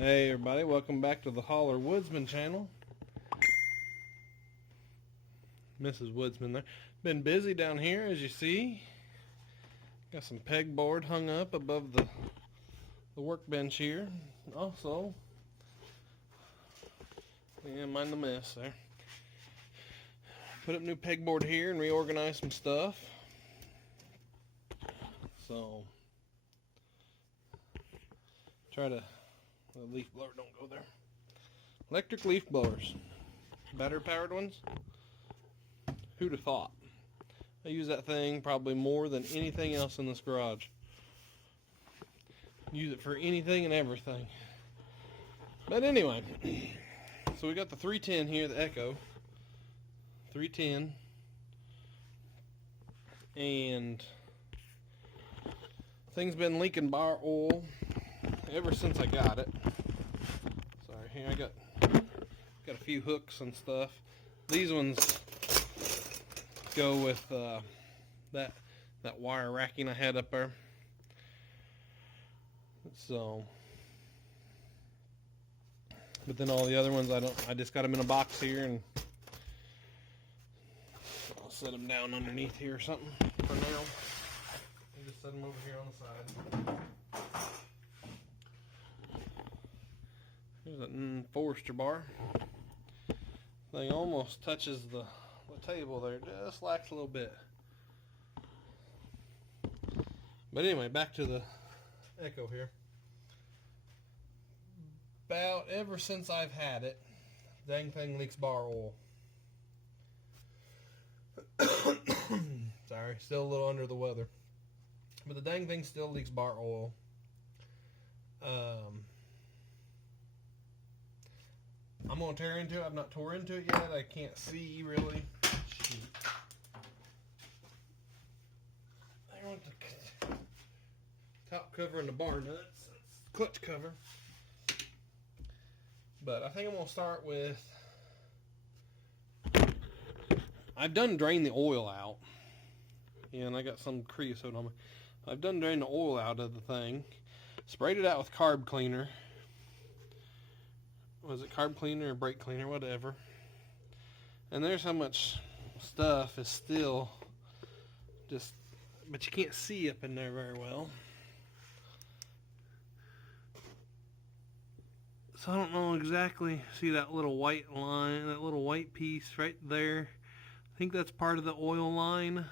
Hey everybody, welcome back to the Holler Woodsman channel. Mrs. Woodsman there. Been busy down here, as you see. Got some pegboard hung up above the workbench here. Also, yeah, mind the mess there. Put up new pegboard here and reorganize some stuff. So, try to... The leaf blower don't go there. Electric leaf blowers. Battery powered ones. Who'd have thought? I use that thing probably more than anything else in this garage. Use it for anything and everything. But anyway, so we got the 310 here, the Echo 310, and thing's been leaking bar oil ever since I got it. Sorry, here I got a few hooks and stuff. These ones go with that wire racking I had up there. So, but then all the other ones I just got them in a box here, and I'll set them down underneath here or something for now. And just set them over here on the side. Here's a Forester bar. Thing almost touches the table there, just lacks a little bit. But anyway, back to the Echo here. About ever since I've had it, dang thing leaks bar oil. Sorry, still a little under the weather. But the dang thing still leaks bar oil. I'm going to tear into it. I've not tore into it yet. I can't see really. Shoot. I want the top cover and the bar nuts. That's the clutch cover. But I think I'm going to start with... I've done drained the oil out. Yeah, and I got some creosote on me. I've done drained the oil out of the thing. Sprayed it out with carb cleaner. Was it carb cleaner or brake cleaner, whatever. And there's how much stuff is still just, but you can't see up in there very well. So I don't know exactly, see that little white line, that little white piece right there. I think that's part of the oil line.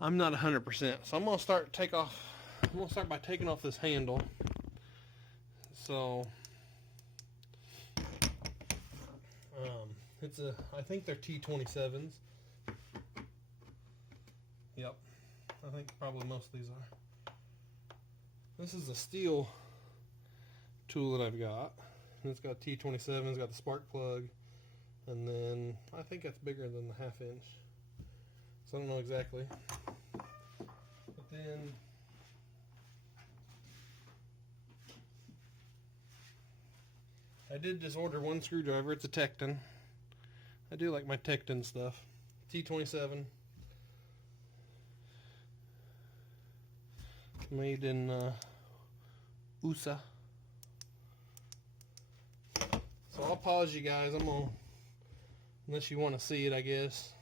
I'm not 100%. So I'm going to start by taking off this handle. So I think they're T27s. Yep. I think probably most of these are. This is a steel tool that I've got. And it's got T27, it's got the spark plug. And then I think that's bigger than the 1/2 inch. So I don't know exactly. But then I did just order one screwdriver. It's a Tecton. I do like my Tecton stuff. T27. Made in USA. So I'll pause you guys. I'm gonna, unless you want to see it, I guess.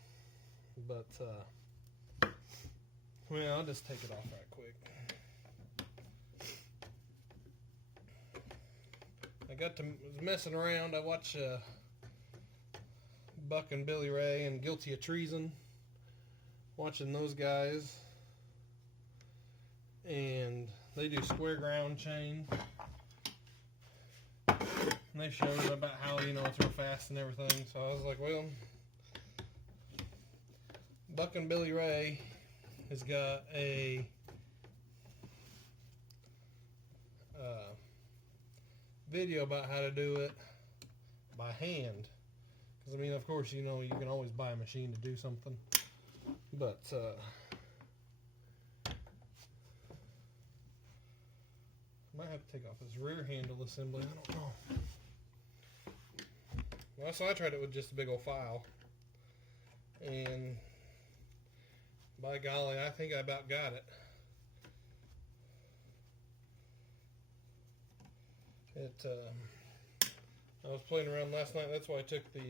But well, I'll just take it off right quick. Was messing around. I watch Buck and Billy Ray and Guilty of Treason. Watching those guys. And they do square ground chain. And they showed about how, it's real fast and everything. So I was like, well, Buck and Billy Ray has got a video about how to do it by hand. Because, of course, you can always buy a machine to do something. But, might have to take off this rear handle assembly. I don't know. Well, so I tried it with just a big old file. And, by golly, I think I about got it. I was playing around last night. That's why I took the,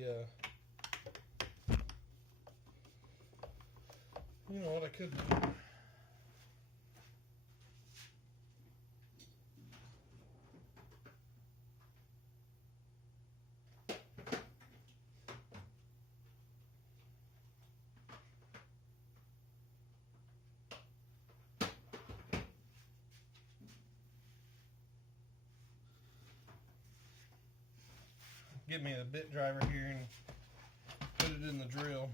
you know what I could do. Get me a bit driver here and put it in the drill,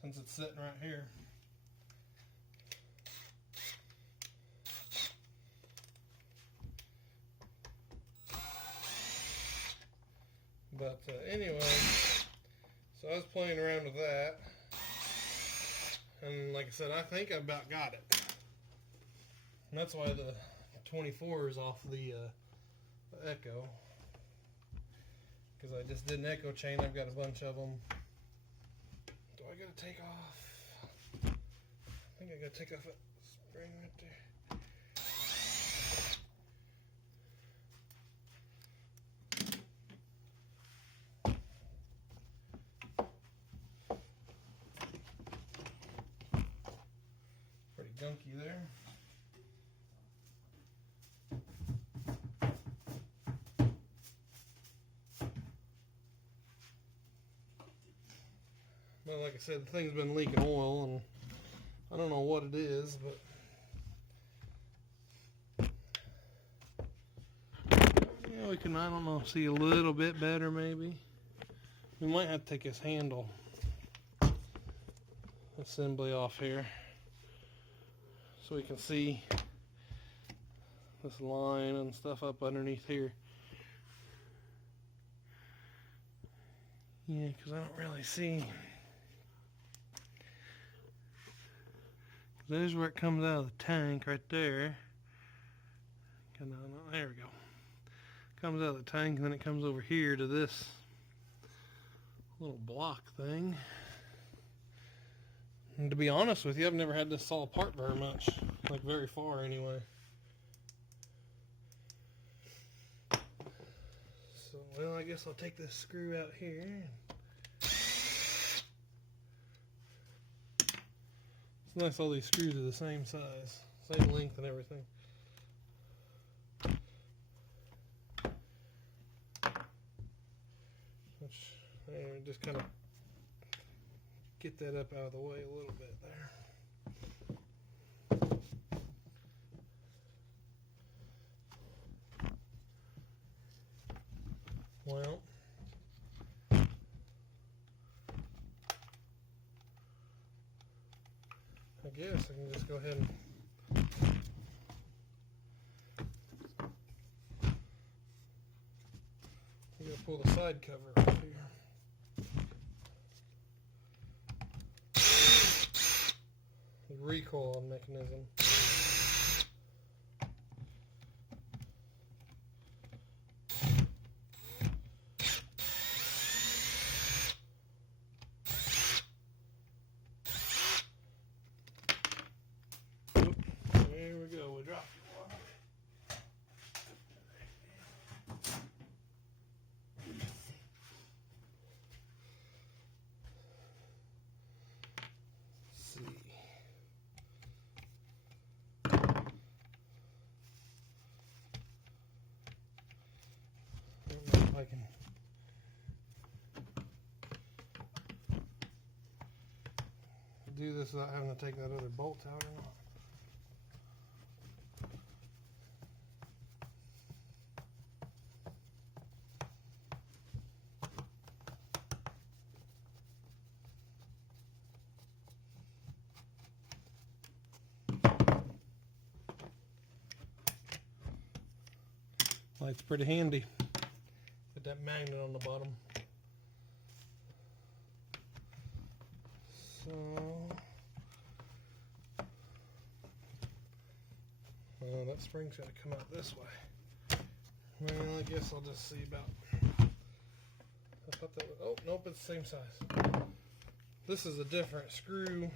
since it's sitting right here. But anyway, so I was playing around with that, and like I said, I think I about got it. And that's why the 24 is off the echo, because I just did an echo chain. I've got a bunch of them. Do I gotta take off? I think I gotta take off that spring right there. Pretty gunky there. Well, like I said, the thing's been leaking oil, and I don't know what it is, but yeah, we can, I don't know, see a little bit better maybe. We might have to take this handle assembly off here so we can see this line and stuff up underneath here. Yeah, because I don't really see. There's where it comes out of the tank right there. There we go. Comes out of the tank, and then it comes over here to this little block thing. And to be honest with you, I've never had this saw apart very much, like very far anyway. So, well, I guess I'll take this screw out here. It's nice all these screws are the same size, same length and everything. Which, just kind of get that up out of the way a little bit there. Well, I guess I can just go ahead and I'm going to pull the side cover off here. The recoil mechanism. There we go, we dropped it. Let's see. I don't know if I can do this without having to take that other bolt out or not. Well, it's pretty handy. Put that magnet on the bottom. So, that spring's got to come out this way. Well, I guess I'll just see about. I thought that was. Oh, nope, it's the same size. This is a different screw.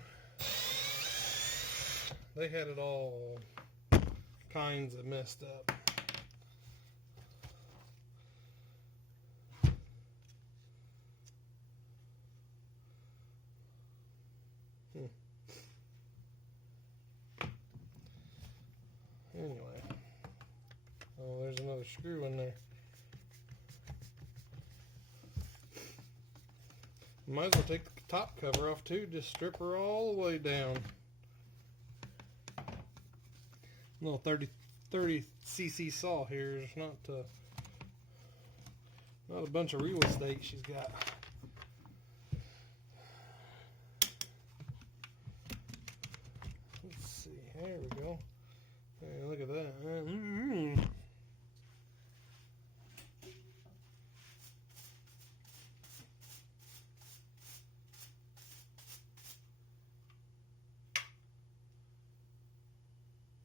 They had it all kinds of messed up. Anyway, oh, there's another screw in there. Might as well take the top cover off too. Just strip her all the way down. Little 30 cc saw here. It's not a bunch of real estate she's got. Let's see. There we go. Hey, look at that.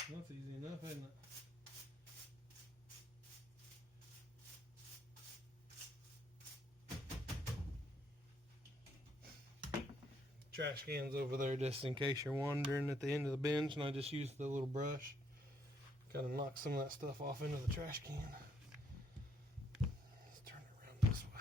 That's easy enough, isn't it? Trash can's over there just in case you're wondering at the end of the bench, and I just used the little brush. Kind of knock some of that stuff off into the trash can. Let's turn it around this way.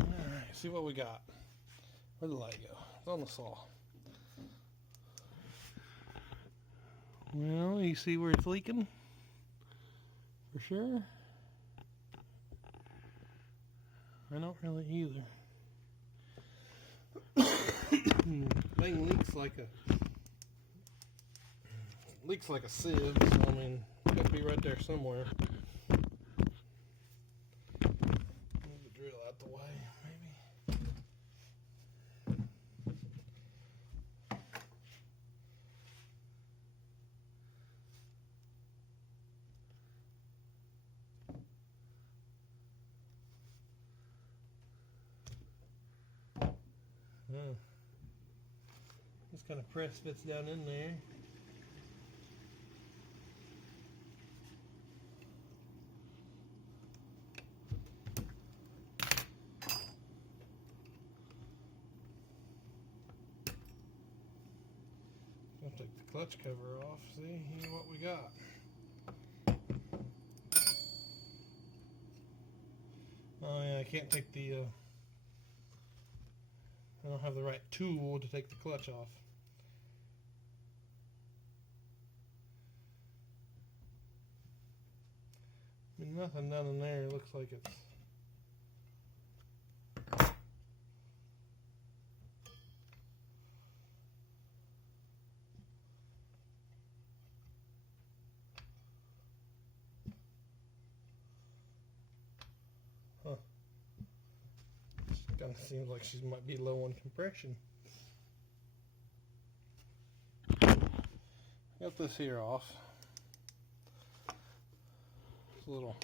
Alright, see what we got. Where'd the light go? It's on the saw. Well, you see where it's leaking? For sure. I don't really either. Thing leaks like a sieve, so I mean, it could be right there somewhere. Move the drill out the way, maybe. This kind of press fits down in there. I'll take the clutch cover off. See here what we got. Oh yeah, I can't take the I don't have the right tool to take the clutch off. I mean, nothing down in there looks like it's kind of seems like she might be low on compression. Got this here off. This little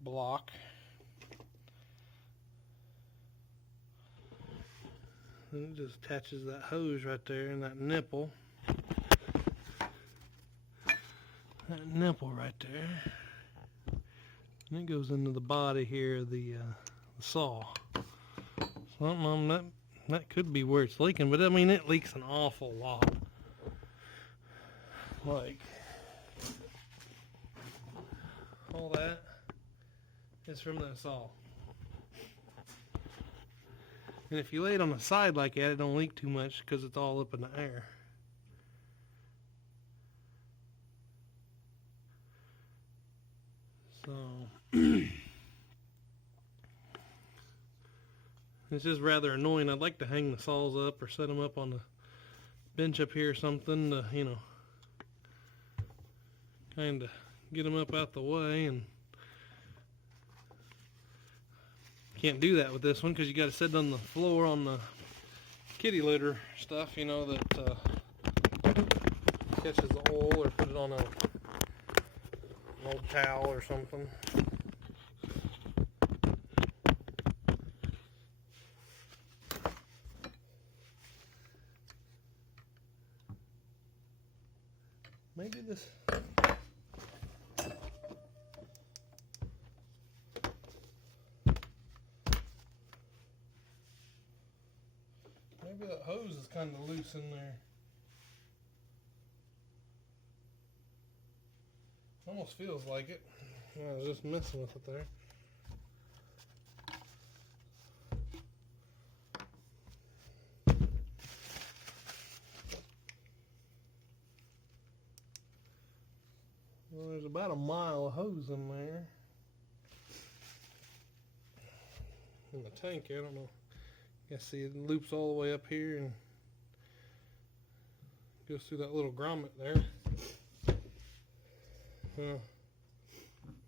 block. And it just attaches that hose right there and that nipple. That nipple right there. And it goes into the body here of the saw. Something that could be where it's leaking, but I mean it leaks an awful lot. Like all that is from that saw. And if you lay it on the side like that, it don't leak too much because it's all up in the air. So it's just rather annoying. I'd like to hang the saws up or set them up on the bench up here or something to, you know, kind of get them up out the way. And can't do that with this one because you got to sit on the floor on the kitty litter stuff, you know, that catches the oil, or put it on an old towel or something. Maybe this Maybe that hose is kind of loose in there. Almost feels like it. I was just messing with it there. Well, there's about a mile of hose in there. In the tank, I don't know. You can see it loops all the way up here and goes through that little grommet there.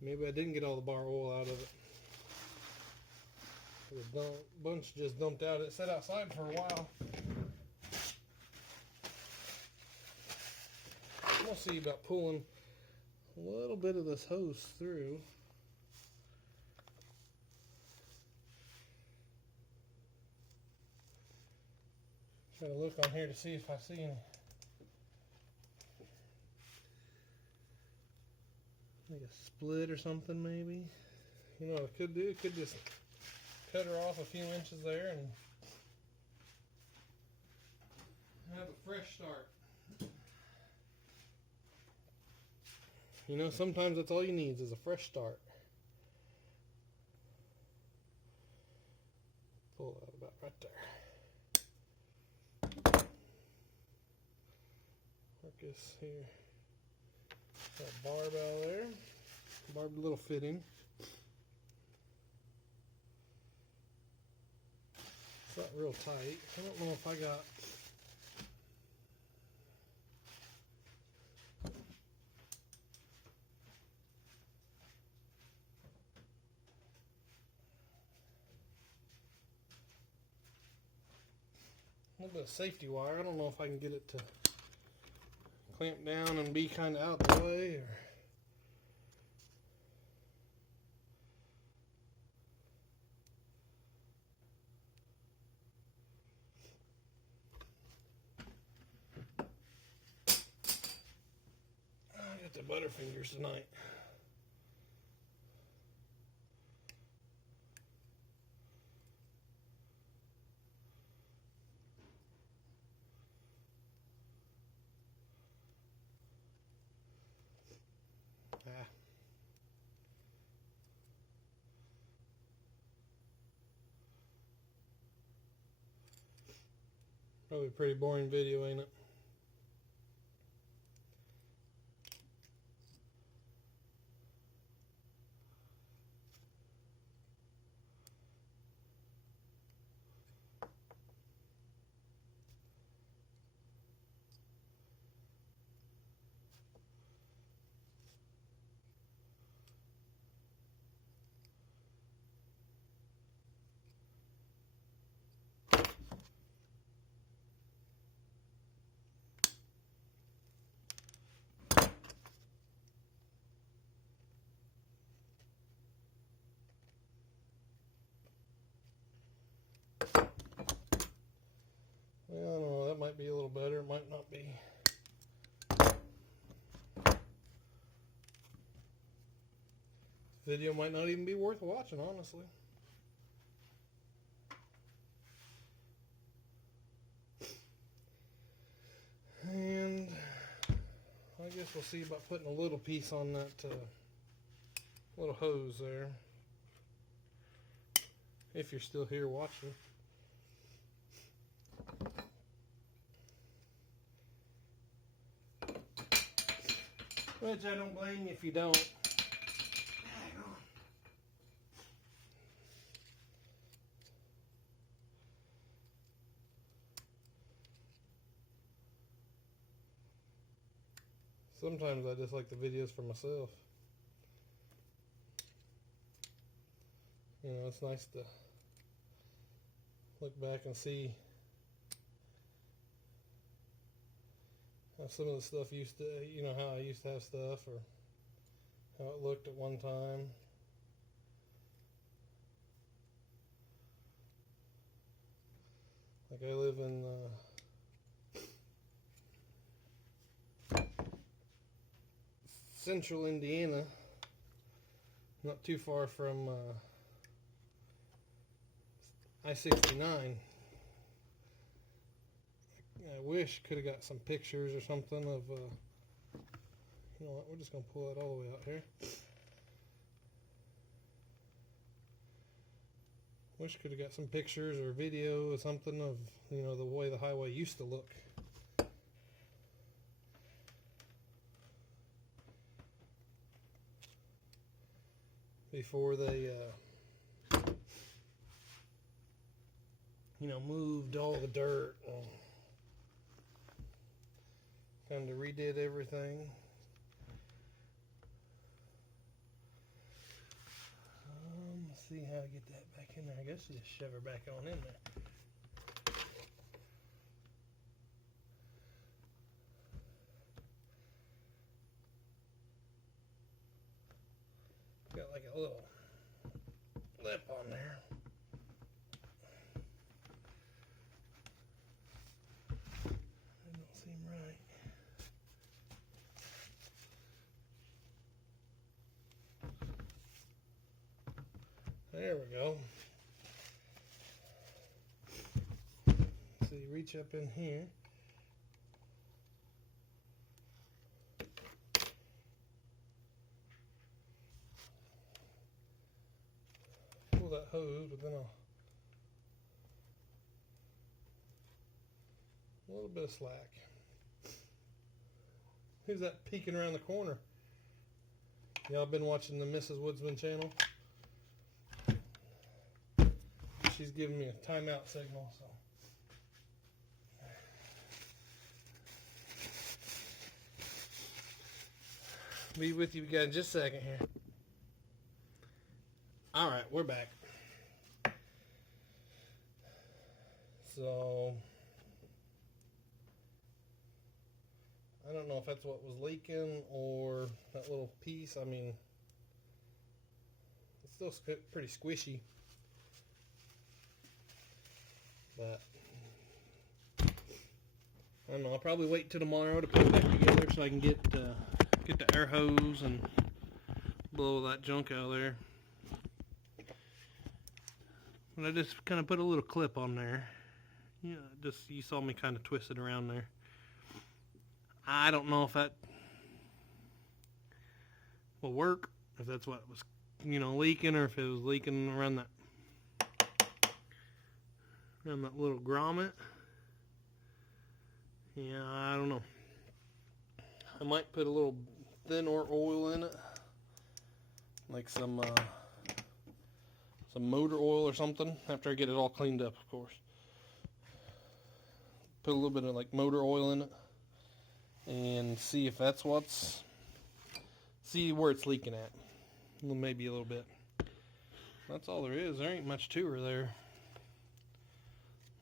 Maybe I didn't get all the bar oil out of it. The bunch just dumped out. It sat outside for a while. We'll see about pulling a little bit of this hose through. Try to look on here to see if I see any. Like a split or something, maybe. You know what it could do? It could just cut her off a few inches there and have a fresh start. You know, sometimes that's all you need is a fresh start. Pull that about right there. Marcus here. Got a barb out there. Barbed little fitting. It's not real tight. I don't know if I got a little bit of safety wire. I don't know if I can get it to clamp down and be kind of out the way, or I got the butterfingers tonight. Probably a pretty boring video, ain't it? Well, I don't know, that might be a little better, it might not be. This video might not even be worth watching, honestly. And I guess we'll see about putting a little piece on that little hose there. If you're still here watching. Which I don't blame you if you don't. Hang on. Sometimes I just like the videos for myself. You know, it's nice to look back and see how some of the stuff used to, you know, how I used to have stuff or how it looked at one time. Like I live in central Indiana, not too far from I-69. I wish could have got some pictures or something of, you know what, we're just going to pull it all the way out here. Wish could have got some pictures or video or something of, you know, the way the highway used to look. Before they, you know, moved all the dirt and kind of redid everything. Let's see how I get that back in there. I guess you just shove her back on in there. Got like a little lip on there. That don't seem right. There we go. So you reach up in here. Pull that hose, but then a little bit of slack. Who's that peeking around the corner? Y'all been watching the Mrs. Woodsman channel? She's giving me a timeout signal, so. Be with you guys in just a second here. Alright, we're back. So, I don't know if that's what was leaking or that little piece. I mean, it's still pretty squishy. But I don't know. I'll probably wait till tomorrow to put it back together so I can get the air hose and blow that junk out of there. But I just kind of put a little clip on there. Yeah, just you saw me kind of twist it around there. I don't know if that will work, if that's what was, you know, leaking, or if it was leaking around that little grommet. Yeah, I don't know. I might put a little thin or oil in it, like some motor oil or something, after I get it all cleaned up, of course. Put a little bit of like motor oil in it and see if that's see where it's leaking at. Well, maybe a little bit. That's all there is. There ain't much to her there.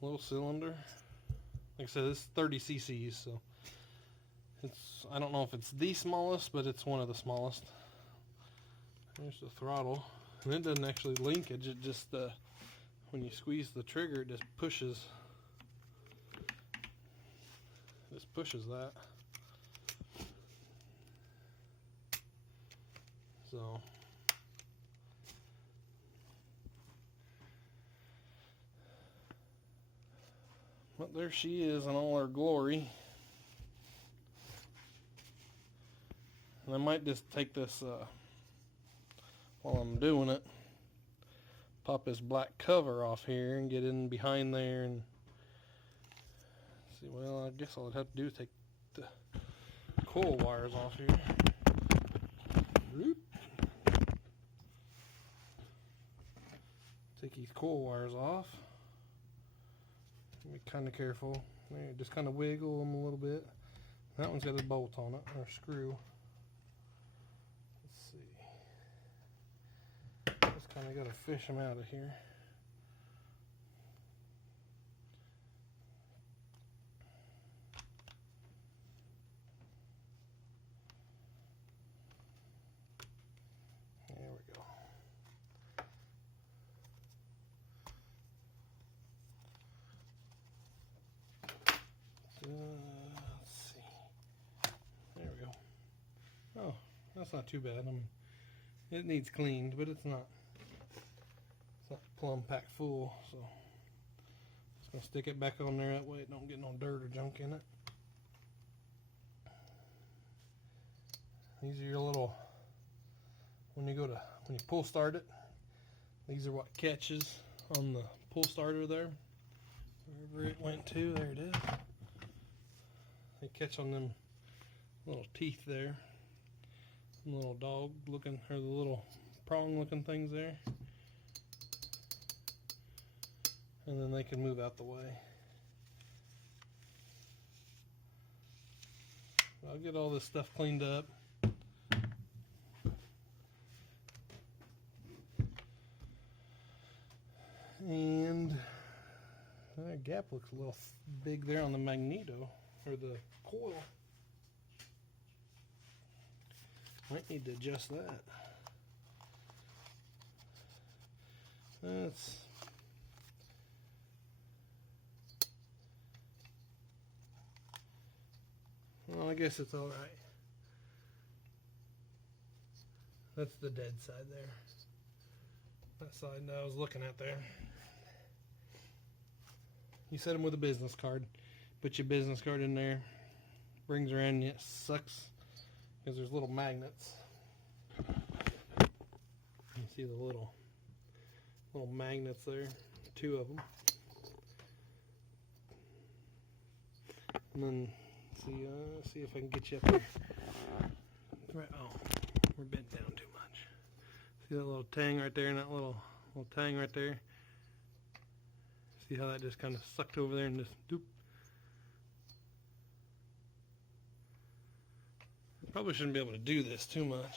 Little cylinder. Like I said, this is 30 cc's, so I don't know if it's the smallest, but it's one of the smallest. There's the throttle, and it doesn't actually linkage. It just when you squeeze the trigger, it just pushes. Just pushes that. So. But there she is in all her glory. And I might just take this while I'm doing it, pop this black cover off here and get in behind there and see. Well, I guess all I'd have to do is take the coil wires off here. Take these coil wires off. Be kind of careful. There, just kind of wiggle them a little bit. That one's got a bolt on it, or a screw. Let's see. Just kind of got to fish them out of here. There we go. Let's see. There we go. Oh, that's not too bad. I mean, it needs cleaned, but it's not plumb packed full. So just I'll stick it back on there, that way it don't get no dirt or junk in it. These are your little, when you pull start it, these are what catches on the pull starter there. Wherever it went to, there it is. They catch on them little teeth there. Some little dog looking, or the little prong looking things there. And then they can move out the way. I'll get all this stuff cleaned up. And that gap looks a little big there on the magneto, or the coil. Might need to adjust that. That's well, I guess it's all right. That's the dead side there. That side that I was looking at there. You set them with a business card. Put your business card in there. Brings her in. It sucks because there's little magnets. You see the little magnets there. 2 of them. And then see if I can get you up there. Right. Oh, we're bent down too much. See that little tang right there and that little tang right there? See how that just kind of sucked over there and just doop. Probably shouldn't be able to do this too much.